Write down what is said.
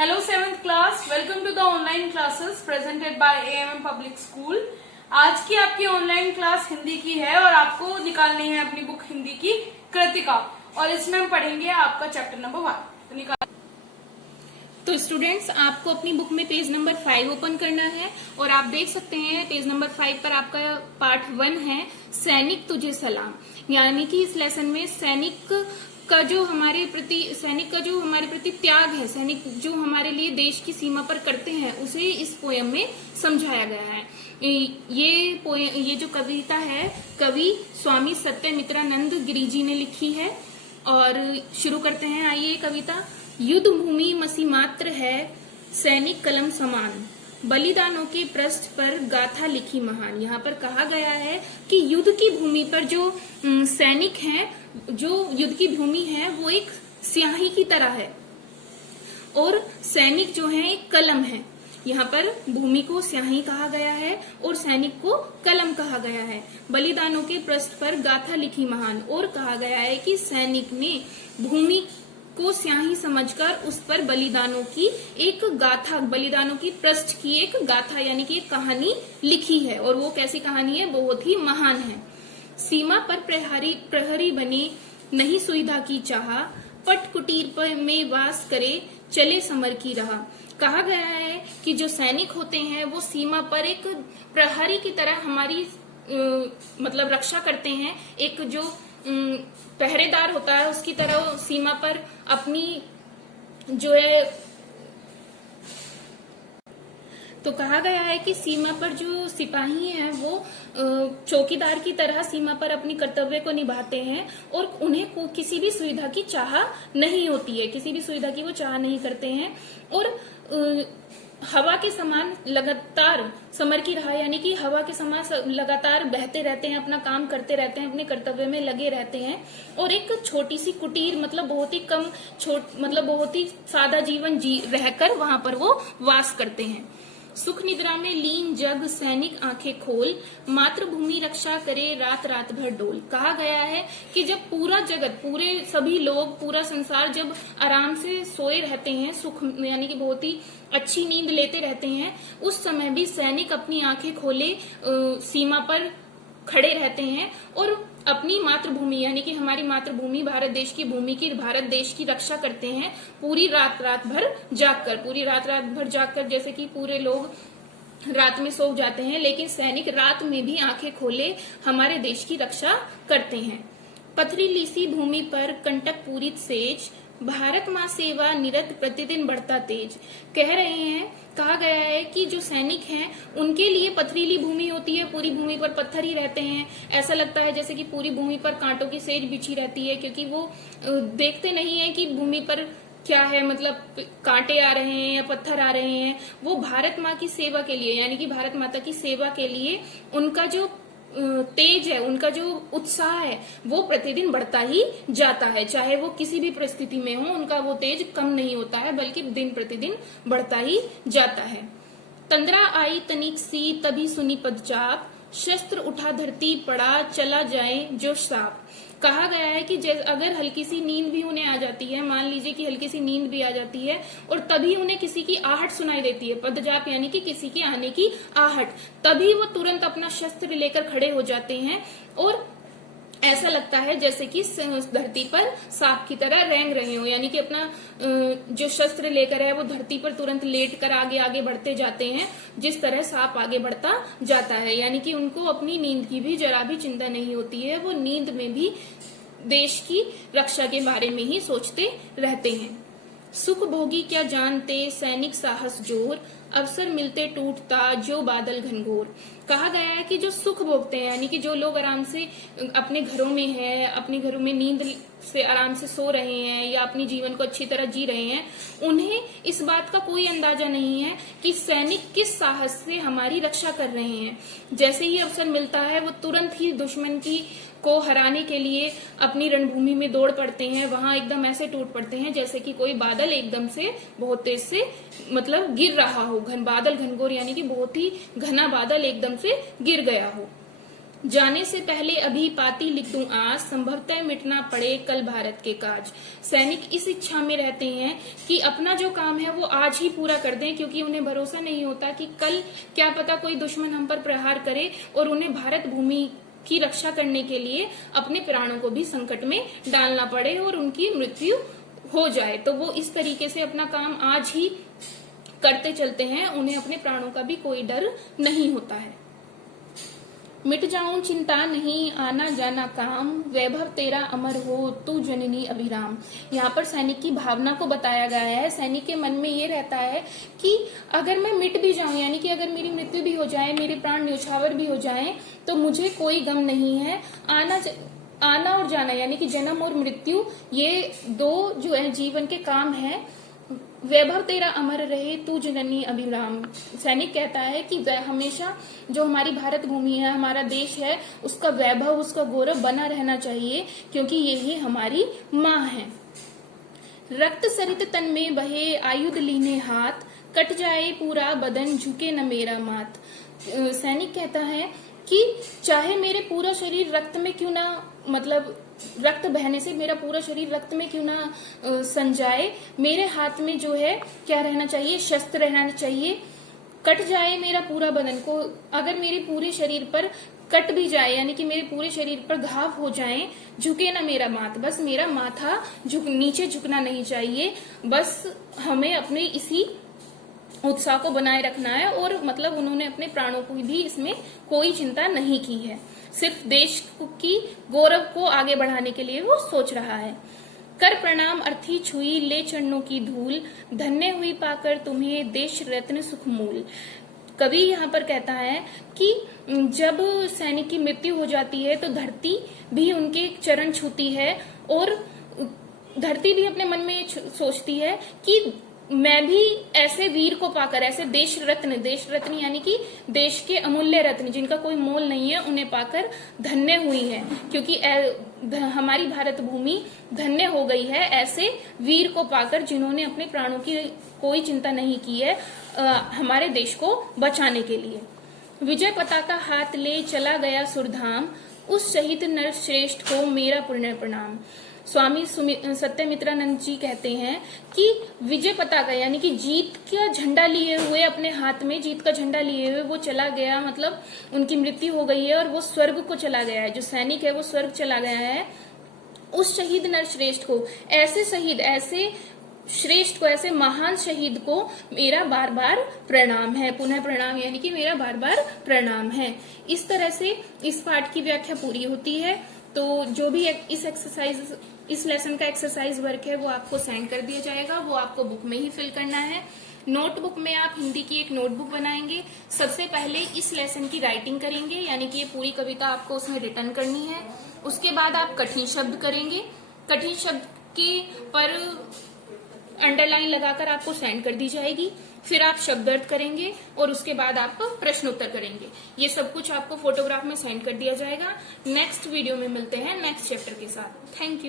Hello 7th class, welcome to the online classes presented by AMM Public School। आज की आपकी online class Hindi की है और आपको निकालनी है अपनी बुक हिंदी की कृतिका और इसमें हम पढ़ेंगे आपका चैप्टर नंबर 1। तो निकाल। तो स्टूडेंट्स आपको अपनी बुक में पेज नंबर 5 ओपन करना है और आप देख सकते हैं पेज नंबर 5 पर आपका पार्ट 1 है सैनिक तुझे सलाम। यानी कि इस लेसन में सैनिक का जो हमारे प्रति त्याग है, सैनिक जो हमारे लिए देश की सीमा पर करते हैं, उसे इस पोयम में समझाया गया है। ये जो कविता है कवि स्वामी सत्यमित्रानंद गिरि जी ने लिखी है। और शुरू करते हैं, आइए कविता। युद्ध भूमि मसी मात्र है, सैनिक कलम समान, बलिदानों के पृष्ठ पर गाथा लिखी महान। यहाँ पर कहा गया है कि युद्ध की भूमि पर जो सैनिक हैं, जो युद्ध की भूमि है वो एक स्याही की तरह है और सैनिक जो है एक कलम है। यहाँ पर भूमि को स्याही कहा गया है और सैनिक को कलम कहा गया है। बलिदानों के पृष्ठ पर गाथा लिखी महान, और कहा गया है कि सैनिक ने भूमि को स्याही समझकर उस पर बलिदानों की एक गाथा, बलिदानों की पृष्ठ की एक गाथा यानी कि एक कहानी लिखी है। और वो कैसी कहानी है, बहुत ही महान है। सीमा पर प्रहरी बने, नहीं सुविधा की चाह, पट कुटीर में वास करे, चले समर की राह। कहा गया है कि जो सैनिक होते हैं वो सीमा पर एक प्रहरी की तरह हमारी मतलब रक्षा करते हैं। एक जो पहरेदार होता है उसकी तरह सीमा पर अपनी जो है, तो कहा गया है कि सीमा पर जो सिपाही हैं वो चौकीदार की तरह सीमा पर अपनी कर्तव्य को निभाते हैं और उन्हें किसी भी सुविधा की चाह नहीं होती है, किसी भी सुविधा की वो चाह नहीं करते हैं। और हवा के समान लगातार समर की राह यानी कि हवा के समान लगातार बहते रहते हैं, अपना काम करते रहते हैं, अपने कर्तव्य में लगे रहते हैं। और एक छोटी सी कुटीर मतलब बहुत ही कम मतलब बहुत ही सादा जीवन रहकर वहां पर वो वास करते हैं। सुख निद्रा में लीन जग सैनिक आंखें खोल, मातृभूमि रक्षा करे रात रात भर डोल। कहा गया है कि जब पूरा जगत, पूरे सभी लोग, पूरा संसार जब आराम से सोए रहते हैं, सुख यानी कि बहुत ही अच्छी नींद लेते रहते हैं, उस समय भी सैनिक अपनी आंखें खोले सीमा पर खड़े रहते हैं और अपनी मातृभूमि यानी कि हमारी मातृभूमि भारत देश की भूमि की, भारत देश की रक्षा करते हैं पूरी रात रात भर जागकर। जैसे कि पूरे लोग रात में सो जाते हैं, लेकिन सैनिक रात में भी आंखें खोले हमारे देश की रक्षा करते हैं। पथरीली सी भूमि पर कंटक पूरित सेज, भारत माँ सेवा निरत प्रतिदिन बढ़ता तेज। कह रहे हैं, कहा गया है कि जो सैनिक हैं उनके लिए पथरीली भूमि होती है, पूरी भूमि पर पत्थर ही रहते हैं। ऐसा लगता है जैसे कि पूरी भूमि पर कांटों की सेज बिछी रहती है, क्योंकि वो देखते नहीं है कि भूमि पर क्या है, मतलब कांटे आ रहे हैं या पत्थर आ रहे हैं। वो भारत माँ की सेवा के लिए यानी कि भारत माता की सेवा के लिए उनका जो तेज है, उनका जो उत्साह है वो प्रतिदिन बढ़ता ही जाता है। चाहे वो किसी भी परिस्थिति में हो, उनका वो तेज कम नहीं होता है, बल्कि दिन प्रतिदिन बढ़ता ही जाता है। तंद्रा आई तनिक सी तभी सुनी पदचाप, शस्त्र उठा धरती पड़ा चला जाए जो सांप। कहा गया है कि अगर हल्की सी नींद भी उन्हें आ जाती है, मान लीजिए कि हल्की सी नींद भी आ जाती है और तभी उन्हें किसी की आहट सुनाई देती है, पदजाप यानी कि किसी के आने की आहट, तभी वो तुरंत अपना शस्त्र लेकर खड़े हो जाते हैं और ऐसा लगता है जैसे कि धरती पर सांप की तरह रेंग रहे हो, यानी कि अपना जो शस्त्र लेकर है वो धरती पर तुरंत लेट कर आगे आगे बढ़ते जाते हैं, जिस तरह सांप आगे बढ़ता जाता है। यानी कि उनको अपनी नींद की भी जरा भी चिंता नहीं होती है, वो नींद में भी देश की रक्षा के बारे में ही सोचते रहते हैं। सुख भोगी क्या जानते सैनिक साहस जोर, अवसर मिलते टूटता जो बादल घनघोर। कहा गया है कि जो सुख भोगते हैं यानी कि जो लोग आराम से अपने घरों में हैं, अपने घरों में नींद से आराम से सो रहे हैं या अपनी जीवन को अच्छी तरह जी रहे हैं, उन्हें इस बात का कोई अंदाजा नहीं है कि सैनिक किस साहस से हमारी रक्षा कर रहे हैं। जैसे ही अवसर मिलता है वो तुरंत ही दुश्मन की को हराने के लिए अपनी रणभूमि में दौड़ पड़ते हैं, वहां एकदम ऐसे टूट पड़ते हैं जैसे कि कोई बादल एकदम से बहुत तेज से मतलब गिर रहा हो, बादल घनघोर यानी कि बहुत ही घना बादल एकदम से गिर गया हो। जाने से पहले अभी पाती लिख दूं आज, संभवतः मिटना पड़े कल भारत के काज। सैनिक इस इच्छा में रहते हैं कि अपना जो काम है वो आज ही पूरा कर दें, क्योंकि उन्हें भरोसा नहीं होता कि कल क्या पता कोई दुश्मन हम पर प्रहार करे और उन्हें भारत भूमि की रक्षा करने के लिए अपने प्राणों को भी संकट में डालना पड़े और उनकी मृत्यु हो जाए। तो वो इस तरीके से अपना काम आज ही करते चलते हैं, उन्हें अपने प्राणों का भी कोई डर नहीं होता है। मिट जाऊं चिंता नहीं, आना जाना काम, वैभव तेरा अमर हो तू जननी अभिराम। यहाँ पर सैनिक की भावना को बताया गया है। सैनिक के मन में ये रहता है कि अगर मैं मिट भी जाऊं, यानी कि अगर मेरी मृत्यु भी हो जाए, मेरे प्राण न्यौछावर भी हो जाएं, तो मुझे कोई गम नहीं है। आना और जाना, यानी कि जन्म और मृत्यु, ये दो जो है जीवन के काम है। वैभव तेरा अमर रहे तू जननी अभिराम। सैनिक कहता है कि हमेशा जो हमारी भारत भूमि है, हमारा देश है, उसका वैभव, उसका गौरव बना रहना चाहिए, क्योंकि यही हमारी माँ है। रक्त सरित तन में बहे, आयुध लीने हाथ, कट जाए पूरा बदन, झुके न मेरा माथ। सैनिक कहता है कि चाहे मेरे पूरा शरीर रक्त में क्यों ना, मतलब रक्त बहने से मेरा पूरा शरीर रक्त में क्यों ना सन जाए, मेरे हाथ में जो है क्या रहना चाहिए, शस्त्र रहना चाहिए। कट जाए मेरा पूरा बदन, को अगर मेरे पूरे शरीर पर कट भी जाए, यानी कि मेरे पूरे शरीर पर घाव हो जाए, झुके ना मेरा माथ, बस मेरा माथा नीचे झुकना नहीं चाहिए। बस हमें अपने इसी उत्साह को बनाए रखना है, और मतलब उन्होंने अपने प्राणों को भी इसमें कोई चिंता नहीं की है, सिर्फ देश की गौरव को आगे बढ़ाने के लिए वो सोच रहा है। कर प्रणाम अर्थी छुई, ले चरणों की धूल, धन्य हुई पाकर तुम्हें देश रत्न सुखमूल। कवि यहाँ पर कहता है कि जब सैनिक की मृत्यु हो जाती है तो धरती भी उनके चरण छूती है, और धरती भी अपने मन में सोचती है कि मैं भी ऐसे वीर को पाकर, ऐसे देश रत्न यानी कि देश के अमूल्य रत्न जिनका कोई मोल नहीं है, उन्हें पाकर धन्य हुई है, क्योंकि हमारी भारत भूमि धन्य हो गई है ऐसे वीर को पाकर जिन्होंने अपने प्राणों की कोई चिंता नहीं की है हमारे देश को बचाने के लिए। विजय पताका हाथ ले चला गया सुरधाम, उस शहीद नर श्रेष्ठ को मेरा पुण्य प्रणाम। स्वामी सत्यमित्रानंद जी कहते हैं कि विजय पताका यानी कि जीत का झंडा लिए हुए, अपने हाथ में जीत का झंडा लिए हुए वो चला गया, मतलब उनकी मृत्यु हो गई है और वो स्वर्ग को चला गया है। जो सैनिक है वो स्वर्ग चला गया है। उस शहीद नर श्रेष्ठ को, ऐसे शहीद, ऐसे श्रेष्ठ को, ऐसे महान शहीद को मेरा बार बार प्रणाम है, पुनः प्रणाम, यानी कि मेरा बार बार प्रणाम है। इस तरह से इस पाठ की व्याख्या पूरी होती है। तो जो भी इस लेसन का एक्सरसाइज वर्क है वो आपको सेंड कर दिया जाएगा, वो आपको बुक में ही फिल करना है। नोटबुक में आप हिंदी की एक नोटबुक बनाएंगे। सबसे पहले इस लेसन की राइटिंग करेंगे, यानी कि ये पूरी कविता आपको उसमें रिटर्न करनी है। उसके बाद आप कठिन शब्द करेंगे। कठिन शब्द के पर अंडरलाइन लगाकर आपको सेंड कर दी जाएगी। फिर आप शब्दार्थ करेंगे और उसके बाद आप प्रश्नोत्तर करेंगे। ये सब कुछ आपको फोटोग्राफ में सेंड कर दिया जाएगा। नेक्स्ट वीडियो में मिलते हैं नेक्स्ट चैप्टर के साथ। Thank you.